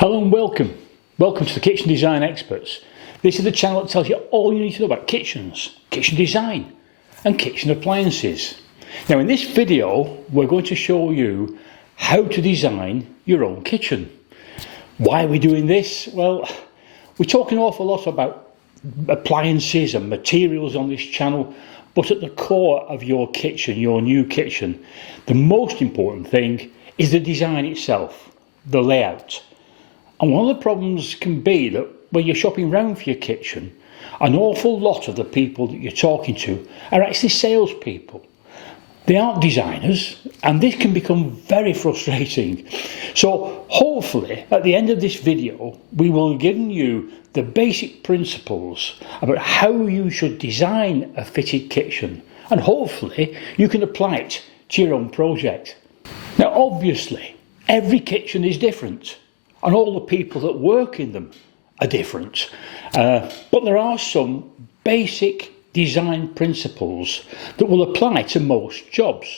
Hello and welcome. Welcome to the Kitchen Design Experts. This is the channel that tells you all you need to know about kitchens, kitchen design and kitchen appliances. Now in this video we're going to show you how to design your own kitchen. Why are we doing this? Well, we talk an awful lot about appliances and materials on this channel, but at the core of your kitchen, your new kitchen, the most important thing is the design itself, the layout. And one of the problems can be that when you're shopping around for your kitchen, an awful lot of the people that you're talking to are actually salespeople. They aren't designers, and this can become very frustrating. So hopefully at the end of this video we will give you the basic principles about how you should design a fitted kitchen, and hopefully you can apply it to your own project. Now obviously every kitchen is different, and all the people that work in them are different. But there are some basic design principles that will apply to most jobs.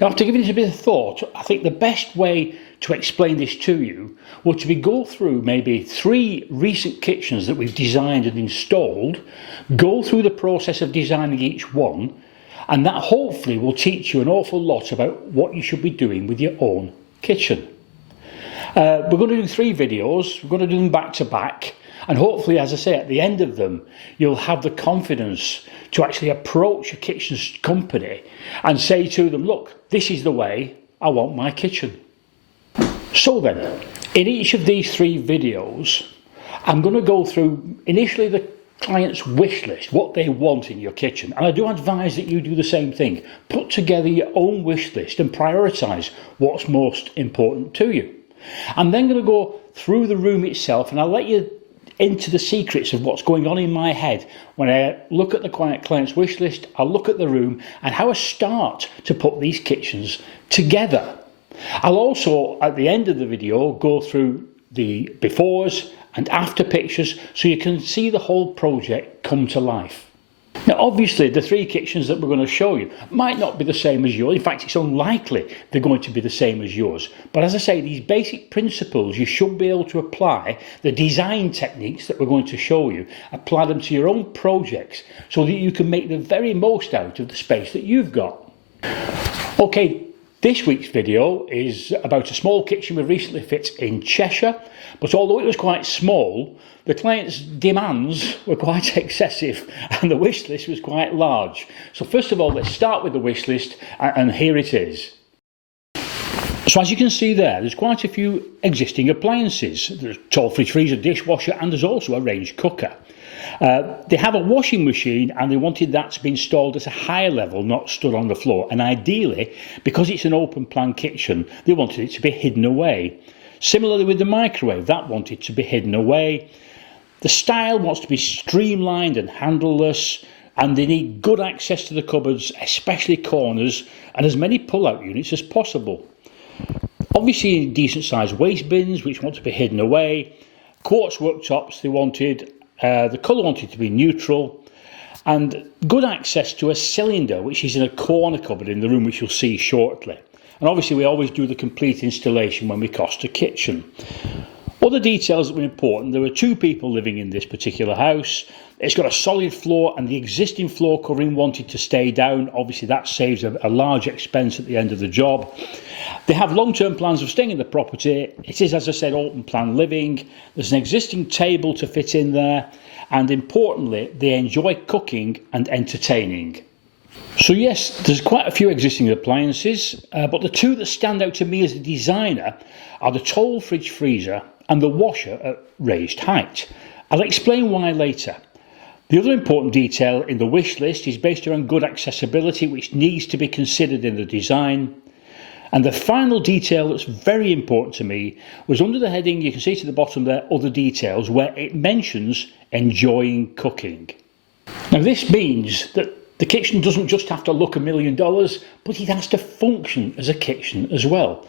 Now, after giving this a bit of thought, I think the best way to explain this to you would be go through maybe 3 recent kitchens that we've designed and installed, go through the process of designing each one, and that hopefully will teach you an awful lot about what you should be doing with your own kitchen. We're going to do 3 videos, we're going to do them back to back, and hopefully, as I say, at the end of them you'll have the confidence to actually approach a kitchen company and say to them, look, this is the way I want my kitchen. So then, in each of these 3 videos I'm going to go through initially the client's wish list, what they want in your kitchen, and I do advise that you do the same thing. Put together your own wish list and prioritise what's most important to you. I'm then going to go through the room itself, and I'll let you into the secrets of what's going on in my head when I look at the client's wish list. I'll look at the room and how I start to put these kitchens together. I'll also, at the end of the video, go through the befores and after pictures so you can see the whole project come to life. Now obviously the 3 kitchens that we're going to show you might not be the same as yours. In fact, it's unlikely they're going to be the same as yours. But as I say, these basic principles you should be able to apply, the design techniques that we're going to show you, apply them to your own projects so that you can make the very most out of the space that you've got. Okay, this week's video is about a small kitchen we recently fit in Cheshire, but although it was quite small, the client's demands were quite excessive and the wish list was quite large. So first of all, let's start with the wish list, and here it is. So as you can see there's quite a few existing appliances. There's a tall fridge freezer, dishwasher, and there's also a range cooker. They have a washing machine and they wanted that to be installed at a higher level, not stood on the floor, and ideally, because it's an open plan kitchen, they wanted it to be hidden away. Similarly with the microwave, that wanted to be hidden away. The style wants to be streamlined and handleless, and they need good access to the cupboards, especially corners, and as many pull-out units as possible. Obviously decent sized waste bins which want to be hidden away, quartz worktops they wanted, the colour wanted to be neutral, and good access to a cylinder which is in a corner cupboard in the room, which you'll see shortly. And obviously we always do the complete installation when we cost a kitchen. Other details that were important: there were 2 people living in this particular house. It's got a solid floor and the existing floor covering wanted to stay down. Obviously that saves a large expense at the end of the job. They have long-term plans of staying in the property. It is, as I said, open plan living. There's an existing table to fit in there, and importantly they enjoy cooking and entertaining. So yes, there's quite a few existing appliances, but the 2 that stand out to me as a designer are the tall fridge freezer and the washer at raised height. I'll explain why later. The other important detail in the wish list is based around good accessibility, which needs to be considered in the design. And the final detail that's very important to me was under the heading, you can see to the bottom there, other details, where it mentions enjoying cooking. Now this means that the kitchen doesn't just have to look $1 million, but it has to function as a kitchen as well.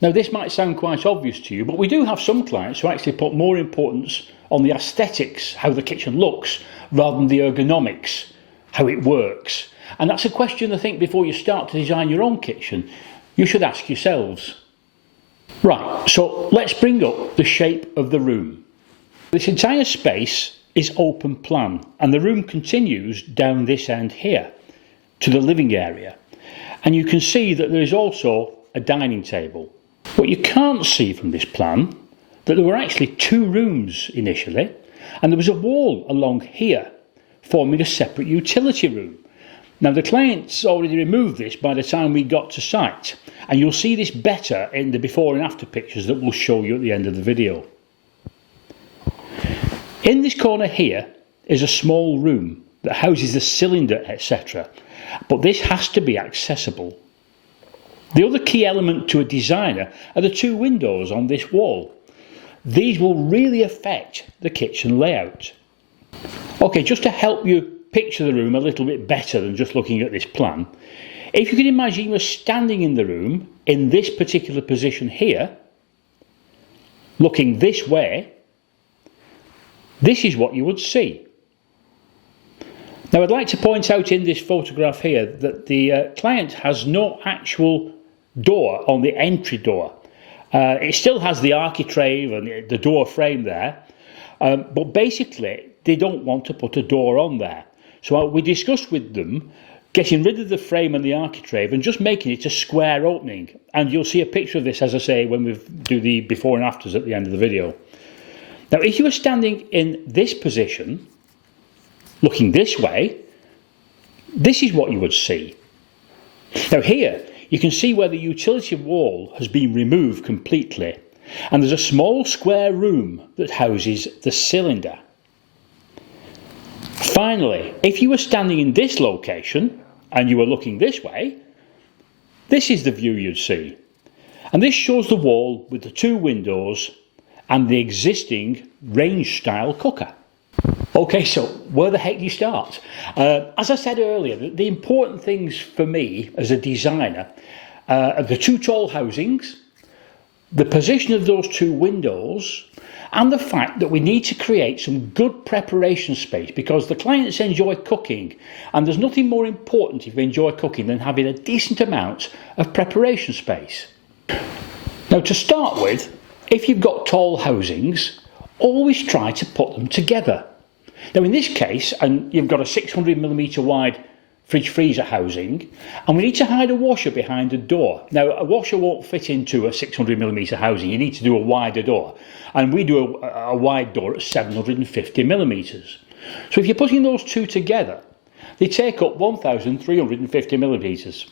Now this might sound quite obvious to you, but we do have some clients who actually put more importance on the aesthetics, how the kitchen looks, rather than the ergonomics, how it works. And that's a question I think before you start to design your own kitchen, you should ask yourselves. Right, so let's bring up the shape of the room. This entire space is open plan, and the room continues down this end here to the living area. And you can see that there is also a dining table. What you can't see from this plan, that there were actually two rooms initially, and there was a wall along here forming a separate utility room. Now the client's already removed this by the time we got to site, and you'll see this better in the before and after pictures that we'll show you at the end of the video. In this corner here is a small room that houses the cylinder, etc. But this has to be accessible. The other key element to a designer are the two windows on this wall. These will really affect the kitchen layout. Okay, just to help you picture the room a little bit better than just looking at this plan, if you can imagine you were standing in the room in this particular position here, looking this way, this is what you would see. Now I'd like to point out in this photograph here that the client has no actual door on the entry door. It still has the architrave and the door frame there, but basically they don't want to put a door on there. So we discussed with them getting rid of the frame and the architrave and just making it a square opening. And you'll see a picture of this, as I say, when we do the before and afters at the end of the video. Now if you were standing in this position, looking this way, this is what you would see. Now here you can see where the utility wall has been removed completely, and there's a small square room that houses the cylinder. Finally, if you were standing in this location and you were looking this way, this is the view you'd see. And this shows the wall with the two windows and the existing range style cooker. Okay, so where the heck do you start? As I said earlier, the important things for me as a designer are the two tall housings, the position of those two windows, and the fact that we need to create some good preparation space, because the clients enjoy cooking, and there's nothing more important if you enjoy cooking than having a decent amount of preparation space. Now to start with, if you've got tall housings, always try to put them together. Now in this case, and you've got a 600mm wide fridge freezer housing, and we need to hide a washer behind a door. Now a washer won't fit into a 600mm housing, you need to do a wider door, and we do a wide door at 750mm. So if you're putting those two together, they take up 1350mm,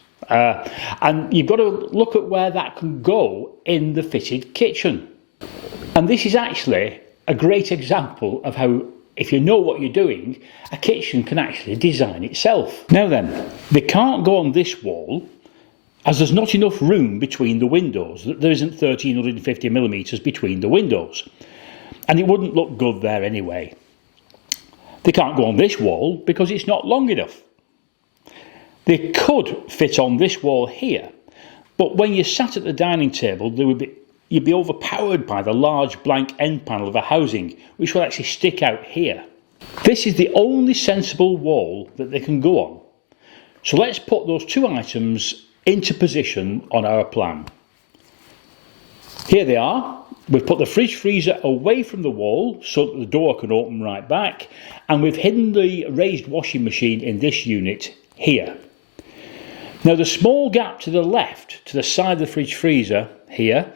and you've got to look at where that can go in the fitted kitchen. And this is actually a great example of how, if you know what you're doing, a kitchen can actually design itself. Now then, they can't go on this wall as there's not enough room between the windows. There isn't 1350mm between the windows, and it wouldn't look good there anyway. They can't go on this wall because it's not long enough. They could fit on this wall here, but when you sat at the dining table, you'd be overpowered by the large blank end panel of a housing, which will actually stick out here. This is the only sensible wall that they can go on. So let's put those two items into position on our plan. Here they are. We've put the fridge freezer away from the wall so that the door can open right back, and we've hidden the raised washing machine in this unit here. Now the small gap to the left, to the side of the fridge freezer here,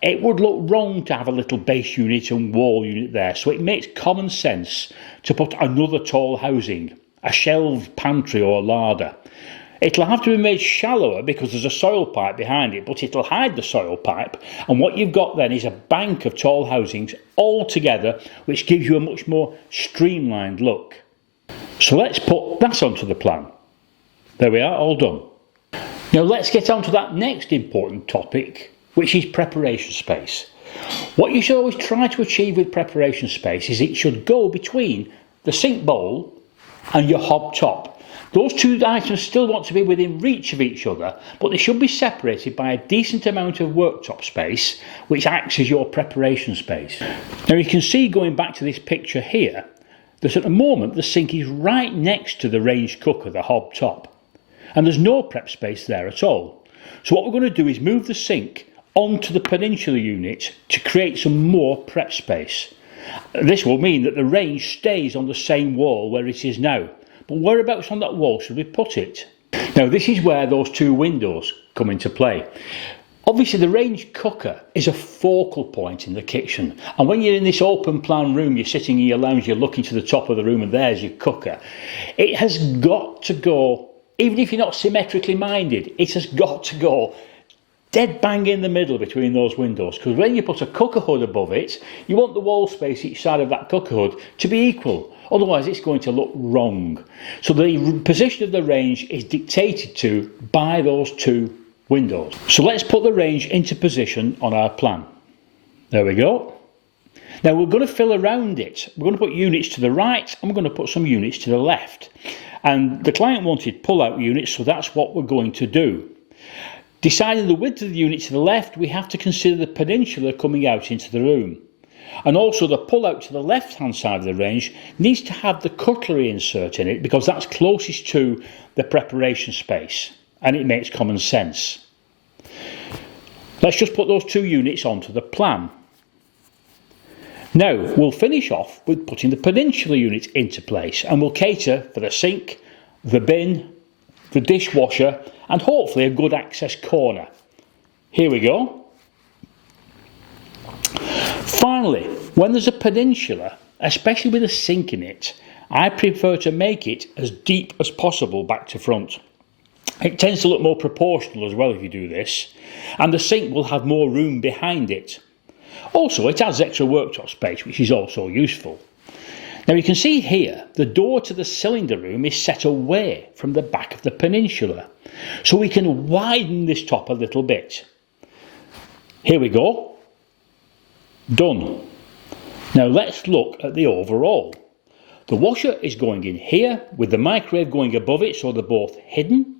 it would look wrong to have a little base unit and wall unit there, so it makes common sense to put another tall housing, a shelved pantry or larder. It'll have to be made shallower because there's a soil pipe behind it, but it'll hide the soil pipe, and what you've got then is a bank of tall housings all together, which gives you a much more streamlined look. So let's put that onto the plan. There we are, all done. Now let's get on to that next important topic, which is preparation space. What you should always try to achieve with preparation space is it should go between the sink bowl and your hob top. Those two items still want to be within reach of each other, but they should be separated by a decent amount of worktop space, which acts as your preparation space. Now you can see, going back to this picture here, that at the moment the sink is right next to the range cooker, the hob top, and there's no prep space there at all. So what we're going to do is move the sink onto the peninsula unit to create some more prep space. This will mean that the range stays on the same wall where it is now. But whereabouts on that wall should we put it? Now this is where those two windows come into play. Obviously the range cooker is a focal point in the kitchen, and when you're in this open plan room, you're sitting in your lounge, you're looking to the top of the room and there's your cooker. It has got to go, even if you're not symmetrically minded, it has got to go dead bang in the middle between those windows, because when you put a cooker hood above it, you want the wall space each side of that cooker hood to be equal, otherwise it's going to look wrong. So the position of the range is dictated to by those two windows. So let's put the range into position on our plan. There we go. Now we're going to fill around it. We're going to put units to the right and we're going to put some units to the left. And the client wanted pull-out units, so that's what we're going to do. Deciding the width of the unit to the left, we have to consider the peninsula coming out into the room. And also the pull-out to the left-hand side of the range needs to have the cutlery insert in it, because that's closest to the preparation space. And it makes common sense. Let's just put those two units onto the plan. Now we'll finish off with putting the peninsula unit into place, and we'll cater for the sink, the bin, the dishwasher and hopefully a good access corner. Here we go. Finally, when there's a peninsula, especially with a sink in it, I prefer to make it as deep as possible back to front. It tends to look more proportional as well if you do this, and the sink will have more room behind it. Also, it adds extra worktop space, which is also useful. Now you can see here, the door to the cylinder room is set away from the back of the peninsula, so we can widen this top a little bit. Here we go. Done. Now let's look at the overall. The washer is going in here, with the microwave going above it, so they're both hidden.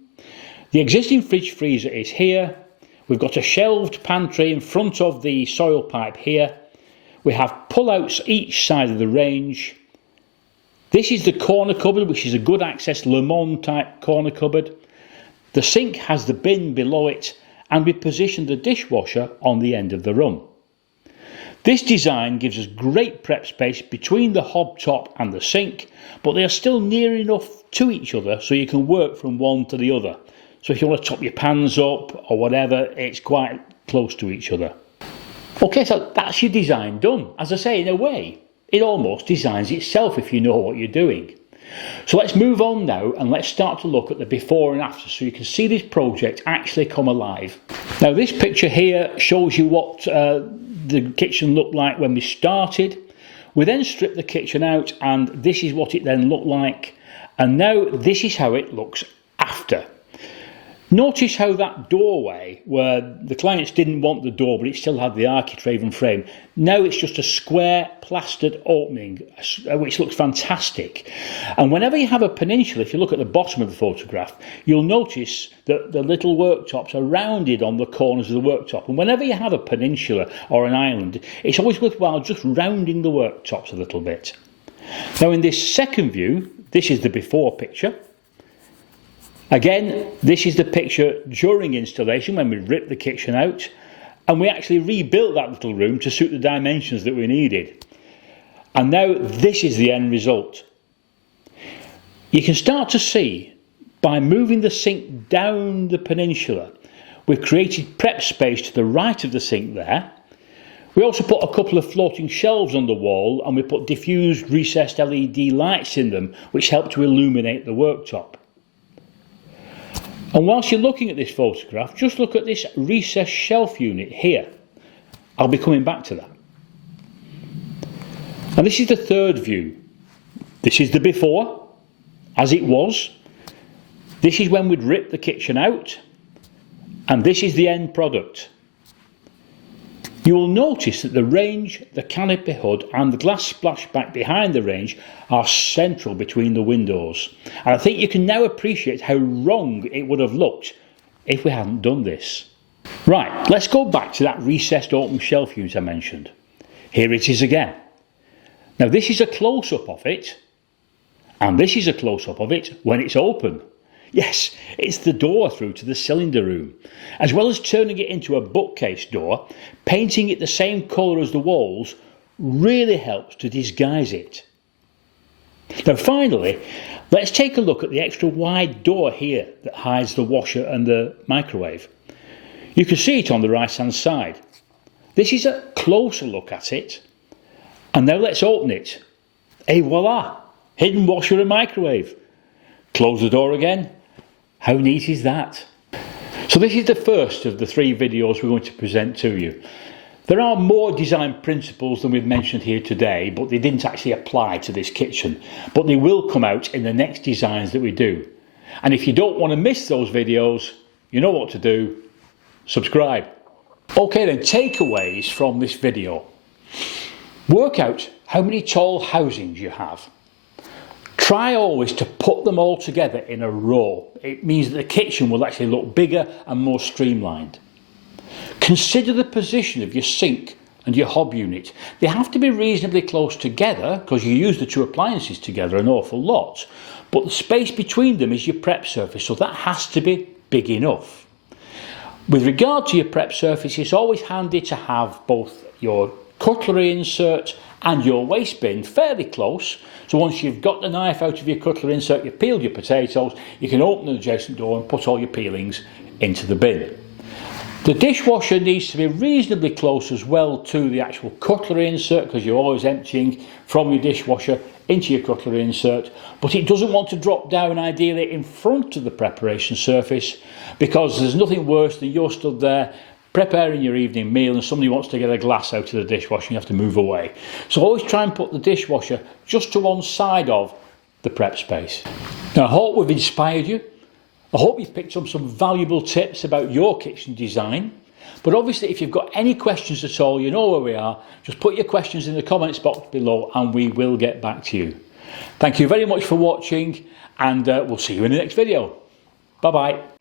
The existing fridge freezer is here. We've got a shelved pantry in front of the soil pipe here. We have pull-outs each side of the range. This is the corner cupboard, which is a good access Le Monde type corner cupboard. The sink has the bin below it, and we positioned the dishwasher on the end of the run. This design gives us great prep space between the hob top and the sink, but they are still near enough to each other so you can work from one to the other. So if you want to top your pans up or whatever, it's quite close to each other. Okay, so that's your design done. As I say, in a way, it almost designs itself if you know what you're doing. So let's move on now and let's start to look at the before and after so you can see this project actually come alive. Now this picture here shows you what the kitchen looked like when we started. We then stripped the kitchen out and this is what it then looked like. And now this is how it looks after. Notice how that doorway, where the clients didn't want the door but it still had the architrave frame, now it's just a square plastered opening which looks fantastic. And whenever you have a peninsula, if you look at the bottom of the photograph, you'll notice that the little worktops are rounded on the corners of the worktop. And whenever you have a peninsula or an island, it's always worthwhile just rounding the worktops a little bit. Now in this second view, this is the before picture. Again, this is the picture during installation when we ripped the kitchen out and we actually rebuilt that little room to suit the dimensions that we needed. And now this is the end result. You can start to see by moving the sink down the peninsula, we've created prep space to the right of the sink there. We also put a couple of floating shelves on the wall and we put diffused recessed LED lights in them which help to illuminate the worktop. And whilst you're looking at this photograph, just look at this recessed shelf unit here. I'll be coming back to that. And this is the third view. This is the before, as it was. This is when we'd ripped the kitchen out. And this is the end product. You will notice that the range, the canopy hood and the glass splashback behind the range are central between the windows. And I think you can now appreciate how wrong it would have looked if we hadn't done this. Right, let's go back to that recessed open shelf unit I mentioned. Here it is again. Now this is a close-up of it, and this is a close-up of it when it's open. Yes, it's the door through to the cylinder room. As well as turning it into a bookcase door, painting it the same colour as the walls really helps to disguise it. Now finally, let's take a look at the extra wide door here that hides the washer and the microwave. You can see it on the right hand side. This is a closer look at it. And now let's open it. Et voila! Hidden washer and microwave. Close the door again. How neat is that? So this is the first of the 3 videos we're going to present to you. There are more design principles than we've mentioned here today, but they didn't actually apply to this kitchen. But they will come out in the next designs that we do. And if you don't want to miss those videos, you know what to do. Subscribe. Okay then, takeaways from this video. Work out how many tall housings you have. Try always to put them all together in a row. It means that the kitchen will actually look bigger and more streamlined. Consider the position of your sink and your hob unit. They have to be reasonably close together because you use the 2 appliances together an awful lot. But the space between them is your prep surface, so that has to be big enough. With regard to your prep surface, it's always handy to have both your cutlery insert and your waste bin fairly close. So once you've got the knife out of your cutlery insert, you've peeled your potatoes, you can open the adjacent door and put all your peelings into the bin. The dishwasher needs to be reasonably close as well to the actual cutlery insert because you're always emptying from your dishwasher into your cutlery insert, but it doesn't want to drop down ideally in front of the preparation surface because there's nothing worse than you're stood there preparing your evening meal and somebody wants to get a glass out of the dishwasher and you have to move away. So always try and put the dishwasher just to one side of the prep space. Now I hope we've inspired you. I hope you've picked up some valuable tips about your kitchen design. But obviously if you've got any questions at all, you know where we are. Just put your questions in the comments box below and we will get back to you. Thank you very much for watching and we'll see you in the next video. Bye bye.